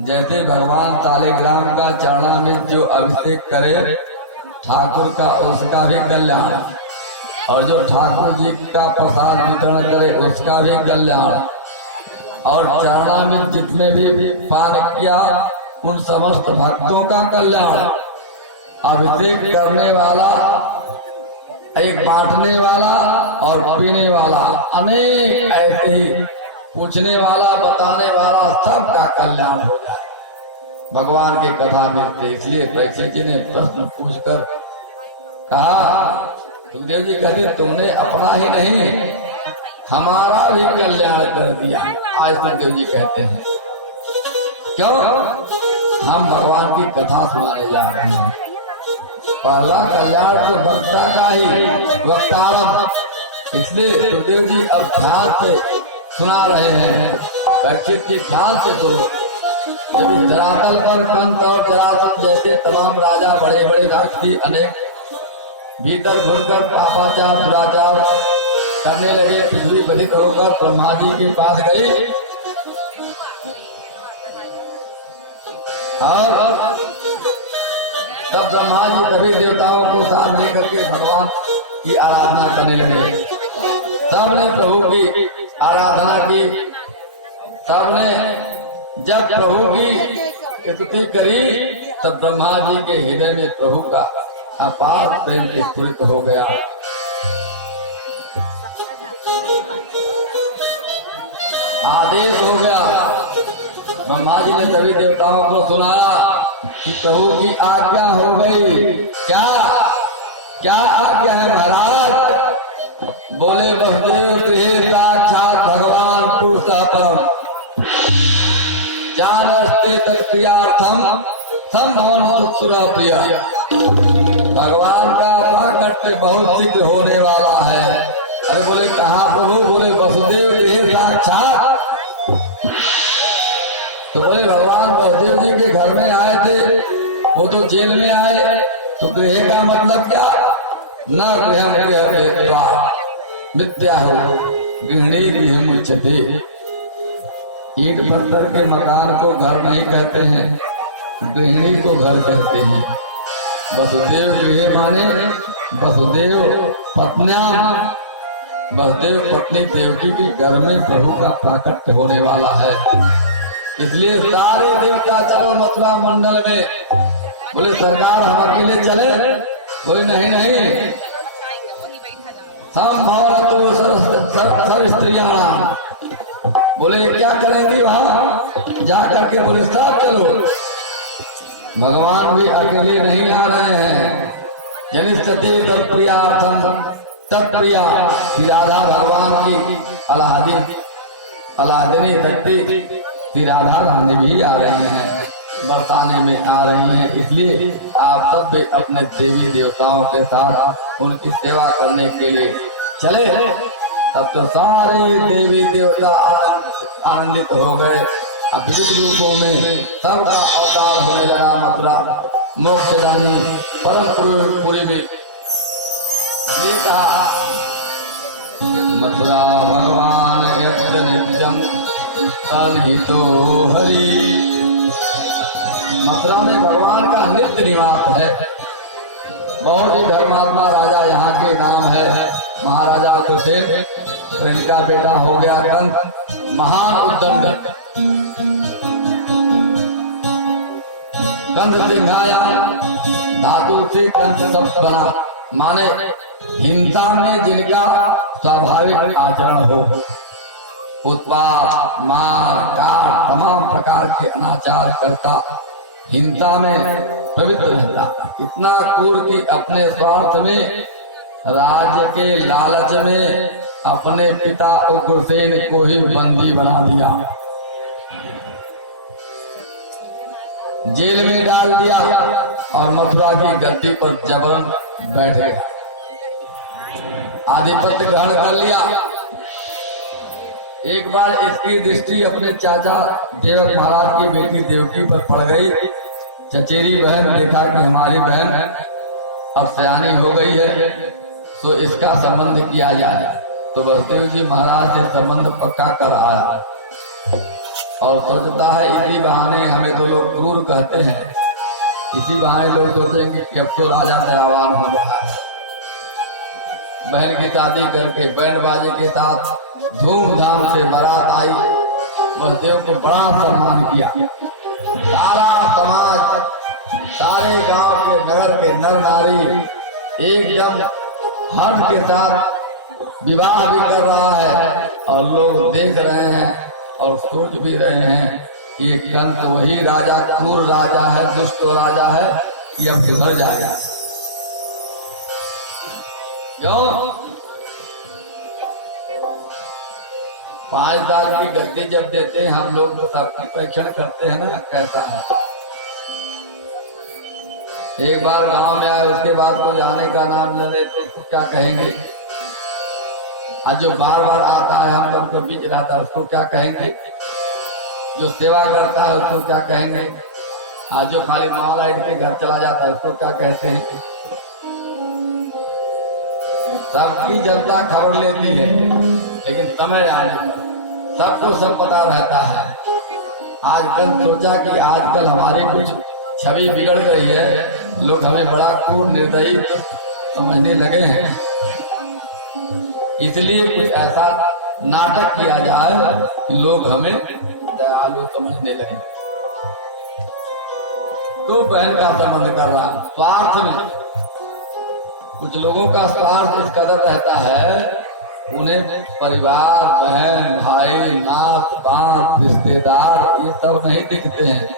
जैसे भगवान सालिग्राम का चरणामृत जो अभिषेक करे ठाकुर का, उसका भी कल्याण, और जो ठाकुर जी का प्रसाद वितरण करे उसका भी कल्याण, और चरणामृत जितने भी पान किया उन समस्त भक्तों का कल्याण। अभिषेक करने वाला, एक बांटने वाला और पीने वाला, अनेक ऐसे ही पूछने वाला, बताने वाला, सबका कल्याण हो जाए भगवान की कथा में। इसलिए परीक्षित जी ने प्रश्न पूछकर कहा, सुखदेव जी कहते तुमने अपना ही नहीं हमारा भी कल्याण कर दिया। आज सुखदेव जी कहते हैं क्यों? हम भगवान की कथा सुनाने जा रहे हैं। पहला कल्याण तो वक्ता का ही, वक्तारम। इसलिए सुखदेव जी अब ध्यान से सुना रहे हैं। परीक्षित की ध्यान से सुनो। जब इस धरातल पर कंस और जरासंध जैसे तमाम राजा, बड़े बड़े राष्ट्रीय अनेक भीतर घुसकर पापाचार दुराचार करने लगे, पृथ्वी बलित होकर ब्रह्मा जी के पास गई और तब ब्रह्मा जी सभी देवताओं को साथ लेकर के भगवान की आराधना करने लगे। सबने प्रभु की आराधना की। सबने जब प्रभु की स्तुति करी तब ब्रह्मा जी के हृदय में प्रभु का अपार प्रेम स्फुरित हो गया। आदेश हो गया। ब्रह्मा जी ने सभी देवताओं को सुनाया कि प्रभु की आज्ञा हो गई। क्या क्या आज्ञा है महाराज? बोले वसुदेव गृहे साक्षात भगवान पुरुषः परम जानस्ते तत्प्रियार्थम संभवन्सुरः प्रिय। भगवान का प्राकट्य बहुत शीघ्र होने वाला है। अरे बोले कहा प्रभु? बोले वसुदेव गृहे साक्षात। तो बोले भगवान वसुदेव जी के घर में आए थे, वो तो जेल में आए। तो गृह का मतलब क्या? न गृहम गृह विद्या हो गृहिणी गृह मुच्यते। ईंट पत्थर के मकान को घर नहीं कहते हैं, गृहिणी को घर कहते हैं। वसुदेव गृह माने वसुदेव पत्न्याम। वसुदेव पत्नी देवकी के घर में प्रभु का प्राकट्य होने वाला है। इसलिए सारे देवता चलो मथुरा मंडल में। बोले सरकार हम अकेले चले? कोई नहीं नहीं, संभवतु सर्व स्त्रियां। बोले क्या करेंगे वहाँ जाकर के? बोले सब चलो। भगवान भी अकेले नहीं आ रहे हैं। जनिष्ठते तत्प्रियार्थम तत्प्रिया। राधा भगवान की अलादिनी शक्ति राधा रानी भी आ रही हैं, बरसाने में आ रही हैं। इसलिए आप सब भी अपने देवी देवताओं के साथ उनकी सेवा करने के लिए चले। तब तो सारे देवी देवता आनंदित हो गए। अब विविध रूपों में सबका अवतार होने लगा। मथुरा मोक्षदानी परम पुरी में ये कहा, मथुरा भगवान यत्र नित्यम सन्निहितो हरि। मथुरा में भगवान का नित्य निवास है। बहुत ही धर्मात्मा राजा यहाँ के नाम है महाराजा हुसैन। इनका बेटा हो गया कंस, महान उद्दंड। कंस सिंहाया धातु से कंस शब्द बना, माने हिंसा में जिनका स्वाभाविक आचरण हो, उत्पात मार काट तमाम प्रकार के अनाचार करता, हिंसा में प्रवृत्त रहता। इतना क्रूर कि अपने स्वार्थ में, राज्य के लालच में अपने पिता उग्रसेन को ही बंदी बना दिया, जेल में डाल दिया और मथुरा की गद्दी पर जबरन बैठ गया। आधिपत्य ग्रहण कर लिया। एक बार इसकी दृष्टि अपने चाचा देवक महाराज की बेटी देवकी पर पड़ गई। चचेरी बहन देखा कि हमारी बहन अब सयानी हो गई है, तो इसका संबंध किया जाए। तो वसुदेव जी महाराज से संबंध पक्का कर आया। और सोचता है इसी बहाने हमें तो लोग क्रूर कहते हैं, इसी बहाने लोग सोचेंगे कि अब तो राजा दयावान हो रहा है। बहन की शादी करके बैंड बाजे के साथ धूमधाम से बारात आई, वह देव को बड़ा सम्मान किया। सारा समाज, सारे गांव के नगर के नर नारी एकदम हर्ष के साथ विवाह भी कर रहा है और लोग देख रहे हैं और सोच भी रहे हैं कि ये कंस वही राजा, क्रूर राजा है, दुष्ट राजा है कि अब सुधर जाएगा। क्यों? 5 साल की गद्दी जब देते हैं हम लोग तो सबका परीक्षण करते हैं ना कैसा है। एक बार गांव में आए उसके बाद को जाने का नाम न ले तो उसको क्या कहेंगे? आज जो बार बार आता है हम सबको बीच रहता है उसको क्या कहेंगे? जो सेवा करता है उसको क्या कहेंगे? आज जो खाली माल आइट के घर चला जाता है उसको क्या कहते हैं? सबकी जनता खबर लेती है, लेकिन समय आने पर सबको सब पता रहता है। आजकल सोचा कि आजकल हमारी कुछ छवि बिगड़ गई है, लोग हमें बड़ा क्रूर निर्दयी समझने लगे हैं, इसलिए कुछ ऐसा नाटक किया जाए कि लोग हमें दयालु समझने लगे। तो बहन का संबंध कर रहा है स्वार्थ में। कुछ लोगों का स्वार्थ इस कदर रहता है, उन्हें परिवार, बहन, भाई, नात, बात, रिश्तेदार ये सब नहीं दिखते हैं।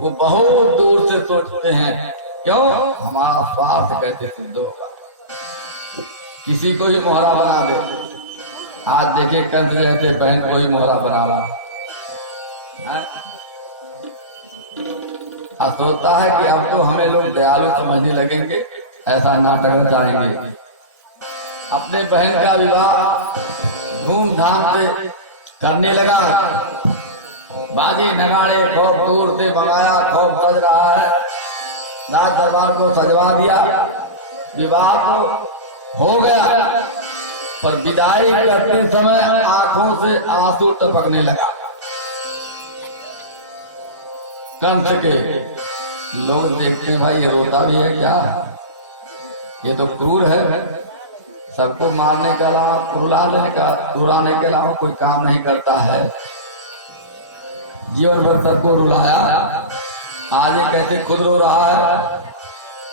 वो बहुत दूर से सोचते हैं क्यों हमारा स्वार्थ कैसे सिद्ध होगा, किसी को ही मोहरा बना दे। आज देखिए कंस जैसे बहन को ही मोहरा बना रहा है। अब सोचता है कि अब तो हमें लोग दयालु समझने लगेंगे, ऐसा नाटक रचाएंगे। अपने बहन का विवाह धूमधाम से करने लगा, बाजी नगाड़े खूब दूर से मंगाया, खूब सज रहा है, राज दरबार को सजवा दिया। विवाह तो हो गया, पर विदाई करते समय आंखों से आंसू टपकने लगा। कंस के लोग देखते हैं भाई ये रोता भी है क्या, ये तो क्रूर है, सबको मारने के अलावा, रुलाने के अलावा कोई काम नहीं करता है। जीवन भर सबको रुलाया, आज ये कैसे खुद रो रहा है।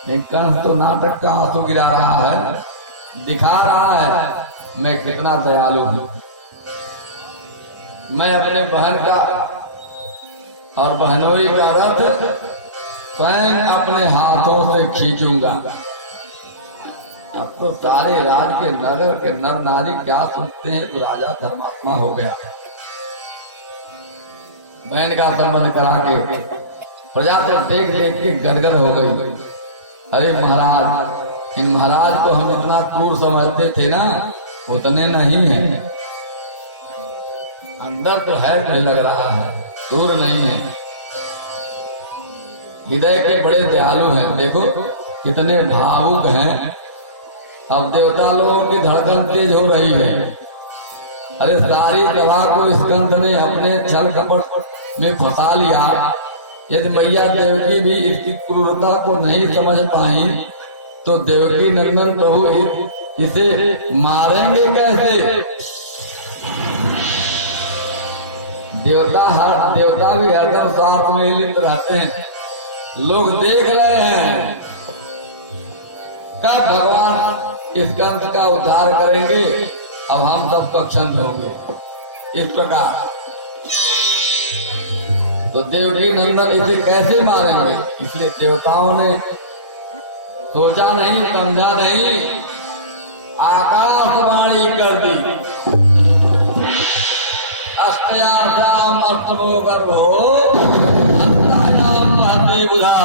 लेकिन कंस तो नाटक का आंसू गिरा रहा है, दिखा रहा है मैं कितना दयालु हूं। मैं अपने बहन का और बहनोई का रथ स्वयं अपने हाथों से खींचूंगा। अब तो सारे राज के नगर के नर नारी क्या सोचते हैं, तो राजा धर्मात्मा हो गया। बहन का संबंध करा के प्रजा तो देख देख के गदगद हो गई। अरे महाराज, इन महाराज को हम इतना क्रूर समझते थे ना, उतने नहीं है, अंदर तो है मुझे लग रहा है, क्रूर नहीं है, हृदय के बड़े दयालु हैं। देखो कितने भावुक हैं। अब देवता लोगों की धड़कन तेज हो रही है। अरे सारी सभा को इस कंस ने अपने छल कपट में फंसा लिया। यदि मैया देवकी भी इसकी क्रूरता को नहीं समझ पाई तो देवकी नंदन प्रभु इसे मारेंगे कैसे। देवता भी हरदम स्वार्थ में लिप्त रहते हैं। लोग देख रहे हैं कब भगवान इस कंस का उद्धार करेंगे, अब हम सब स्वच्छंद होंगे। इस प्रकार तो देवकी नंदन इसे कैसे मारेंगे, इसलिए देवताओं ने सोचा नहीं, समझा नहीं, आकाशवाणी कर दी। अष्टयाम अष्टमो गर्भो अष्टायाम महती बुधा।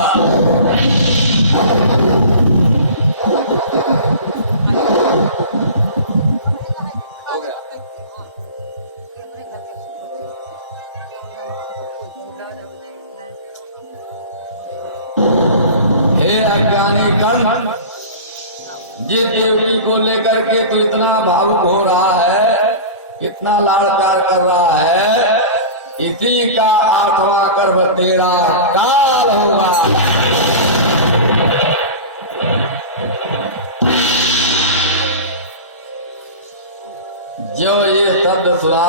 हे अज्ञानी कंस, जिस देवकी को लेकर के तू इतना भावुक हो रहा है, इतना लाड़ प्यार कर रहा है, इसी का 8वां गर्भ तेरा काल होगा। जो ये शब्द सुना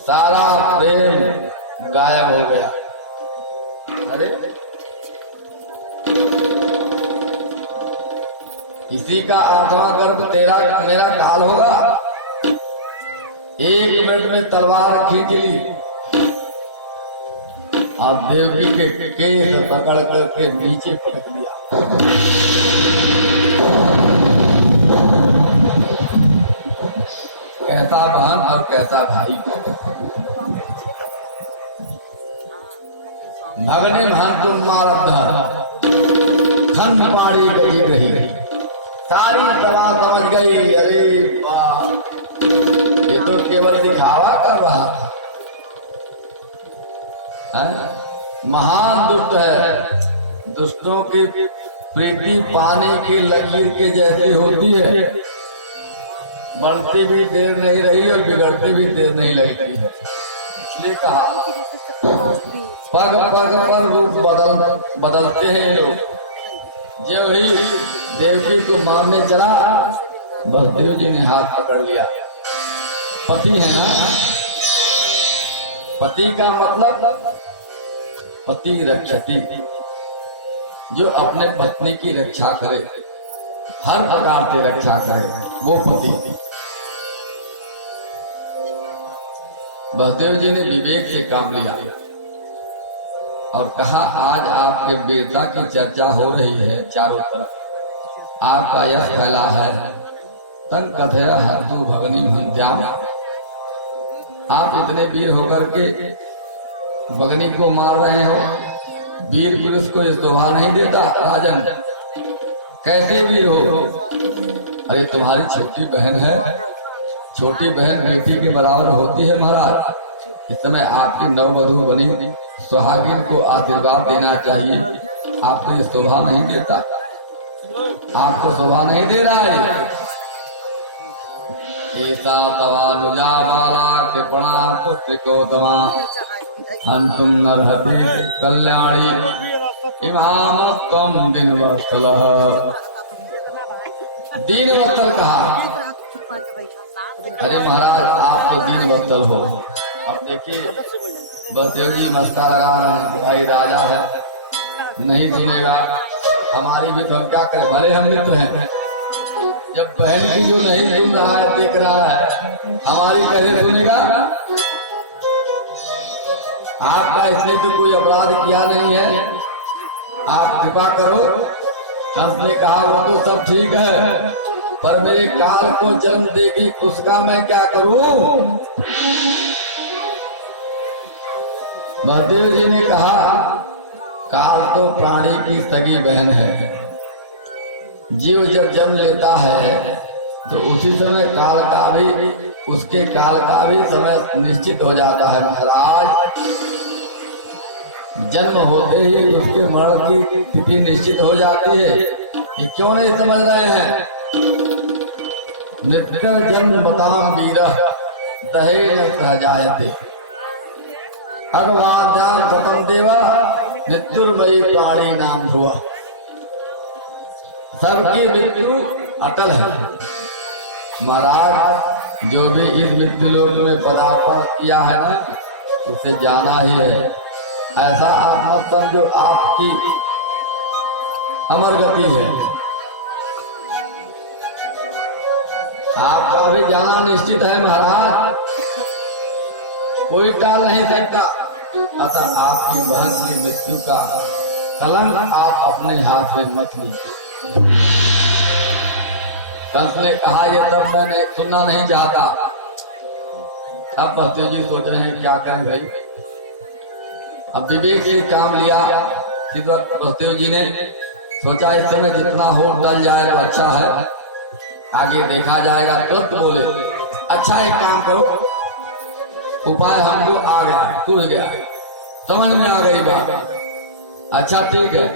सारा प्रेम गायब हो गया। अरे इसी का 8वां गर्भ तेरा मेरा काल होगा। 1 मिनट में तलवार खींच ली और देवकी के केस पकड़ करके नीचे पटक दिया। कैसा बहन और कैसा भाई। भगने महन तुम मारत खन पाड़ी गई रही। सारी सभा समझ गई अरे वाह ये तो केवल दिखावा कर रहा था। महान दुष्ट है। दुष्टों की प्रीति पानी की लकीर के जैसी होती है। बढ़ती भी देर नहीं रही और बिगड़ती भी देर नहीं लगती है। इसलिए कहा पग पग पर रूप बदलते हैं लोग। जो ही देवकी को मारने चला बलदेव जी ने हाथ पकड़ लिया। पति है ना, पति का मतलब पति रक्षति, जो अपने पत्नी की रक्षा करे, हर प्रकार से रक्षा करे, वो पति। बलदेव जी ने विवेक से काम लिया और कहा आज आपके वीरता की चर्चा हो रही है चारों तरफ, आपका यश फैला है। तंग कथया हतु भगनी भंध्याम। आप इतने वीर होकर के भगनी को मार रहे हो। वीर पुरुष को ये शोभा नहीं देता राजन, कैसे वीर हो। अरे तुम्हारी छोटी बहन है, छोटी बहन बेटी के बराबर होती है महाराज। इस समय आपकी नववधू बनी सुहागिन को आशीर्वाद देना चाहिए। आपको ये शोभा नहीं देता, आपको शोभा नहीं दे रहा है। ऐसा तवानुजा बाला कृपणा पुत्र को तमा हम तुम नरहति कल्याणी इमाम तुम दीनवत्सल। दीनवत्सल कहा अरे महाराज आप तो दीनवत्सल हो। अब देखिए बलदेव जी मस्का लगा रहे हैं, भाई राजा है नहीं सुनेगा, हमारी भी तो क्या करे, भले हम मित्र हैं। जब बहन की जो नहीं सुन रहा है देख रहा है, हमारी कैसे सुनेगा। आपका इसने तो कोई अपराध किया नहीं है, आप कृपा करो। कंस ने कहा वो तो सब ठीक है, पर मेरे काल को जन्म देगी उसका मैं क्या करूं। बलदेव जी ने कहा काल तो प्राणी की सगी बहन है। जीव जब जन्म लेता है तो उसी समय काल का भी, उसके काल का भी समय निश्चित हो जाता है महाराज। जन्म होते ही उसके मरण की तिथि निश्चित हो जाती है। ये क्यों नहीं समझ रहे हैं। मृत्यु जन्म बताम वीर दहे न सहजायते अगवाद्याम सतम देवा मृत्युर्मयी प्राणी नाम ध्रुव। सबकी मृत्यु अटल है महाराज। जो भी इस मृत्यु लोक में पदार्पण किया है ना, उसे जाना ही है। ऐसा आप मत समझो आपकी अमर गति है, आपका भी जाना निश्चित है महाराज, कोई टाल नहीं सकता। अतः आपकी बहन की मृत्यु का कलंक आप अपने हाथ में मत लीजिए। कंस ने कहा ये तब मैंने सुनना नहीं चाहता। अब बलदेव जी सोच रहे हैं क्या करें भाई। अब विवेक से काम लिया। बलदेव जी ने सोचा इस समय जितना हो टल जाए तो अच्छा है, आगे देखा जाएगा। तुरंत बोले अच्छा एक काम करो, उपाय हमको आ गया, टूट गया, समझ में आ गई बात। अच्छा ठीक है,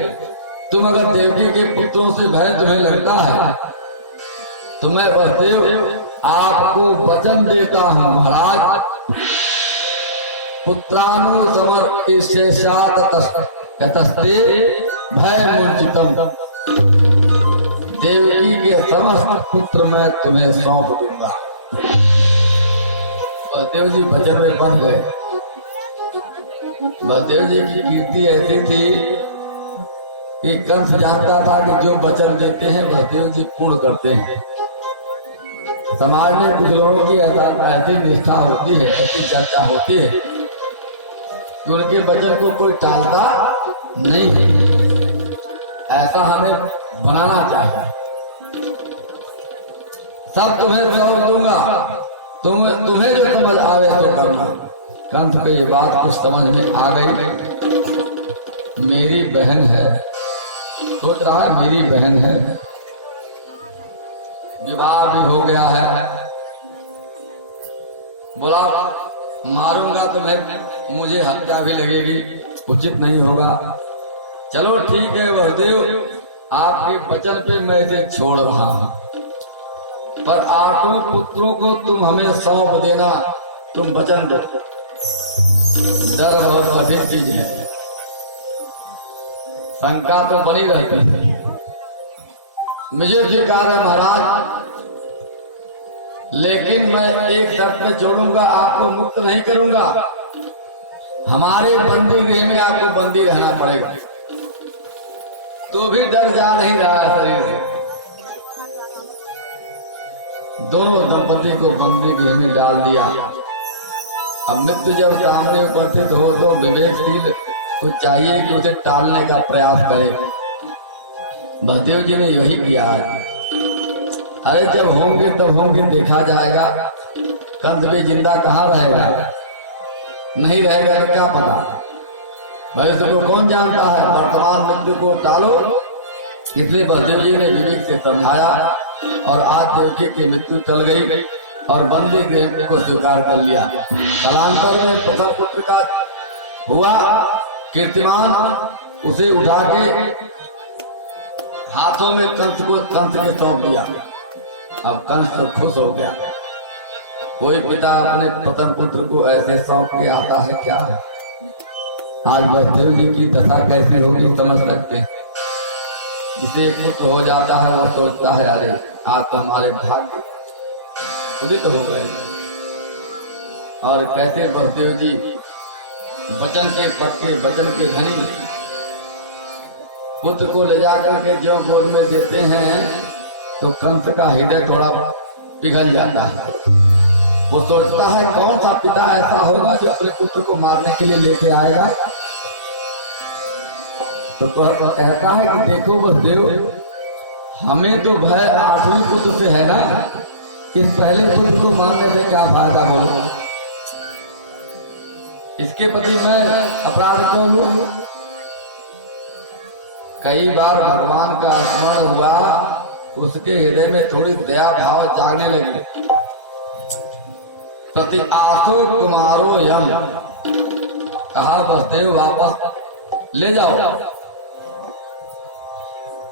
तुम अगर देवकी के पुत्रों से भय तुम्हें लगता है तो मैं बलदेव आपको वचन देता हूँ महाराज, पुत्रानु समर्पिष्येषात् ततस्ते भय मूर्छितम्। देवकी के समस्त पुत्र मैं तुम्हें सौंप दूंगा। बलदेव जी वचन में बन गए। बलदेव जी की कीर्ति ऐसी थी कि कंस जानता था कि जो वचन देते हैं बलदेव जी पूर्ण करते हैं। समाज में कुछ लोगों की ऐसी निष्ठा होती है, ऐसी चर्चा होती है कि उनके वचन को कोई टालता नहीं। ऐसा हमें बनाना चाहिए। सब तुम्हें सौंप दूंगा, तुम्हें जो समझ आवे तो करना। कंस को ये बात कुछ समझ में आ गई। मेरी बहन है, सोच रहा है मेरी बहन है, विवाह भी हो गया है, बोला मारूंगा तुम्हें, मुझे हत्या भी लगेगी, उचित नहीं होगा। चलो ठीक है बलदेव, आपके वचन पे मैं इसे छोड़ रहा हूं, पर 8 पुत्रों को तुम हमें सौंप देना। तुम वचन दो। डर बहुत कठिन चीज है, शंका तो बनी रहती है। मुझे स्वीकार है महाराज, लेकिन मैं एक शर्त पे छोड़ूंगा, आपको मुक्त नहीं करूंगा। हमारे बंदी गृह में आपको बंदी रहना पड़ेगा। तो भी डर जा नहीं रहा है शरीर से। दोनों दंपति को बंदी गृह में डाल दिया। अब मृत्यु जब सामने उपस्थित हो तो विवेकशील को चाहिए कि उसे टालने का प्रयास करे। बलदेव जी ने यही किया। अरे जब होंगे तब होंगे, देखा जाएगा। कंस भी जिंदा कहाँ रहेगा, नहीं रहेगा तो क्या पता, भविष्य को कौन जानता है। वर्तमान मृत्यु को टालो। इसलिए बलदेव जी ने विवेक से समझाया और आज देवकी की मृत्यु टल गई और बंदी गृह को स्वीकार कर लिया। कालांतर में प्रथम पुत्र का हुआ कीर्तिमान, उसे उठा के हाथों में कंस के सौंप दिया। अब कंस तो खुश हो गया। कोई पिता अपने प्रथम पुत्र को ऐसे सौंप के आता है क्या? आज बलदेव जी की दशा कैसी होगी समझ सकते हैं। जिसे एक पुत्र हो जाता है वो सोचता है अरे आज तो हमारे भाग्य उदित हो गए। और कैसे बलदेव जी वचन के पक्के, वचन के धनी, पुत्र को ले जाकर के जो गोद में देते हैं तो कंस का हृदय थोड़ा पिघल जाता है। वो सोचता है कौन सा पिता ऐसा होगा जो अपने पुत्र को मारने के लिए लेके आएगा। तो कहता है कि देखो बलदेव, हमें तो भय 8वें पुत्र से है ना, इस पहले पुत्र को मारने से क्या फायदा बोलो। इसके प्रति मैं अपराध क्यों लूं? कई बार भगवान का स्मरण हुआ, उसके हृदय में थोड़ी दया भाव जागने लगे। प्रति आसो कुमारो यम, कहा बलदेव वापस ले जाओ।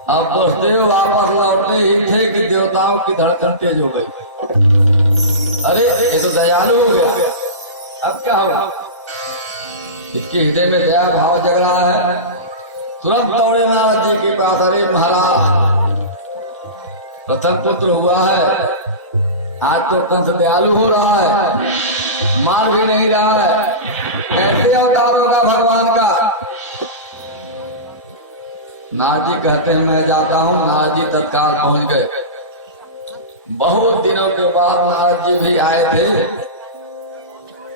अब बलदेव वापस लौटने ही थे कि देवताओं की धड़कन तेज हो गई। अरे ये तो दयालु हो गया, अब क्या होगा? इसके हृदय में दया भाव जग रहा है। तुरंत दौड़े नारद जी के पास। अरे महाराज, प्रथम पुत्र हुआ है, आज तो कंस दयालु हो रहा है, मार भी नहीं रहा है, कैसे अवतार होगा भगवान का? नारद जी कहते हैं मैं जाता हूँ। नारद जी तत्काल पहुंच गए। बहुत दिनों के बाद नारद जी भी आए थे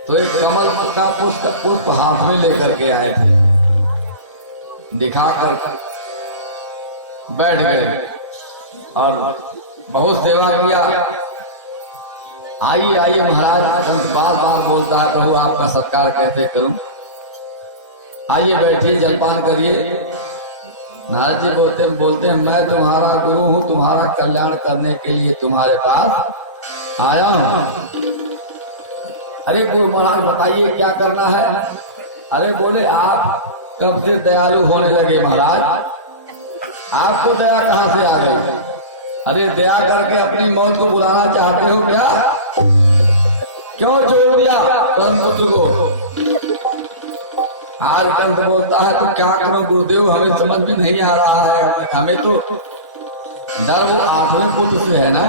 तो एक कमल का पुष्प हाथ में लेकर के आए थे, दिखाकर बैठ गए और बहुत सेवा किया। आइए आइए महाराज। कंस बार बार बोलता है प्रभु आपका सत्कार कैसे करूं, आइए बैठिए जलपान करिए। नारद जी बोलते हैं मैं तुम्हारा गुरु हूँ, तुम्हारा कल्याण करने के लिए तुम्हारे पास आया हूँ। अरे गुरु महाराज बताइए क्या करना है? अरे बोले आप कब से दयालु होने लगे महाराज, आपको दया कहाँ से आ गई? अरे दया करके अपनी मौत को बुलाना चाहते हो क्या? क्यों छोड़ दिया परम पुत्र को? आज कंस बोलता है तो क्या करो गुरुदेव, हमें समझ में नहीं आ रहा है, हमें तो डर वो 8वें पुत्र से है ना।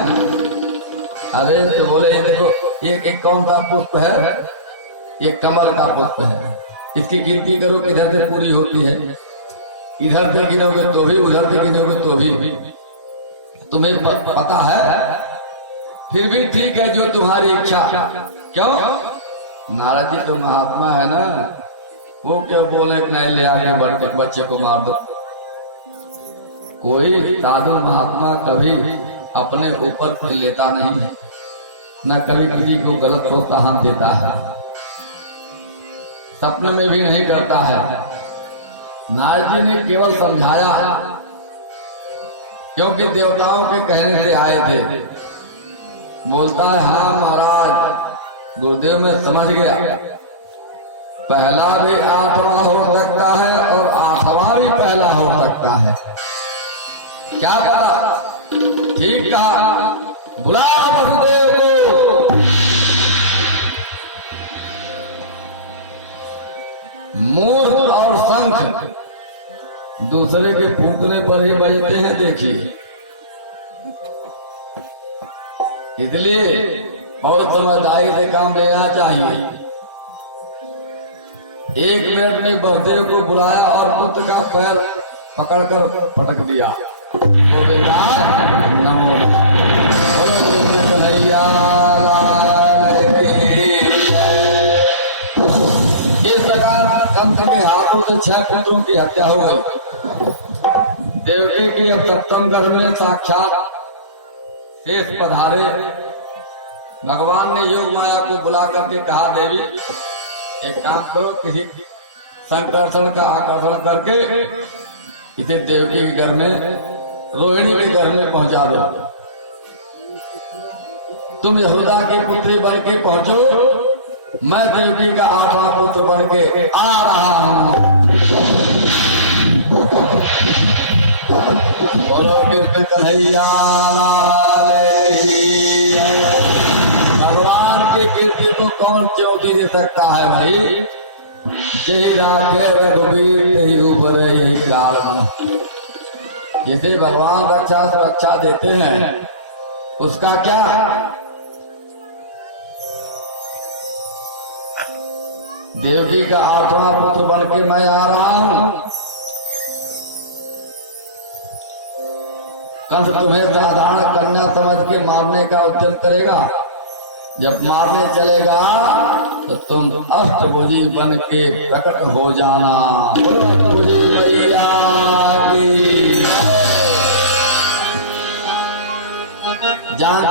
अरे तो बोले ये देखो, ये एक कौन सा पुष्प है, ये कमल का पुष्प है, इसकी गिनती करो किधर से पूरी होती है, इधर से गिनोगे तो भी, उधर से गिनोगे तो भी, तुम्हें पता है, फिर भी ठीक है जो तुम्हारी इच्छा। क्यों? नारद जी तो महात्मा है ना, वो क्यों बोले नहीं ले आगे बच्चे को मार दो। कोई साधु महात्मा कभी अपने ऊपर लेता नहीं है, न कभी किसी को गलत प्रोत्साहन देता है, सपने में भी नहीं करता है। नारद जी ने केवल समझाया, क्योंकि देवताओं के कहने से आए थे। बोलता है हाँ महाराज, गुरुदेव मैं समझ गया, पहला भी 8वां हो सकता है और 8वां भी पहला हो सकता है, क्या पता। ठीक कहा, बुला वसुदेव को। मूर्ख और शंख दूसरे के फूंकने पर ही बजते हैं, देखिए। इसलिए बहुत समझदारी से काम लेना चाहिए। 1 मिनट में बलदेव को बुलाया और पुत्र का पैर पकड़कर पटक दिया। गोविंदा नमो बोलो कन्हैया लाल की। इस प्रकार कंस के हाथों से 6 पुत्रों की हत्या हो गई। देवकी की अब 7वें गर्भ में साक्षात शेष पधारे। भगवान ने योग माया को बुला करके कहा, देवी एक काम करो, किसी संकर्षण का आकर्षण करके इसे देवकी के घर में, रोहिणी के घर में पहुंचा दो। तुम यहूदा की पुत्री बन के पहुंचो, मैं देवकी का 8वां पुत्र बन के आ रहा हूं। बोलो कृष्ण कन्हैया लाल की। भगवान की कीर्ति को कौन चौकी दे सकता है भाई। यही राखे रघुवीर यही ऊपर यही काल में। जिसे भगवान रक्षा से रक्षा देते हैं उसका क्या। देवकी का 8वां पुत्र बन के मैं आ रहा हूं। कंस तुम्हें साधारण कन्या समझ के मारने का उद्यम करेगा। जब मारने चलेगा तो तुम अष्टभुजी बन के प्रकट हो जाना। अष्टभुजी मैया की। जान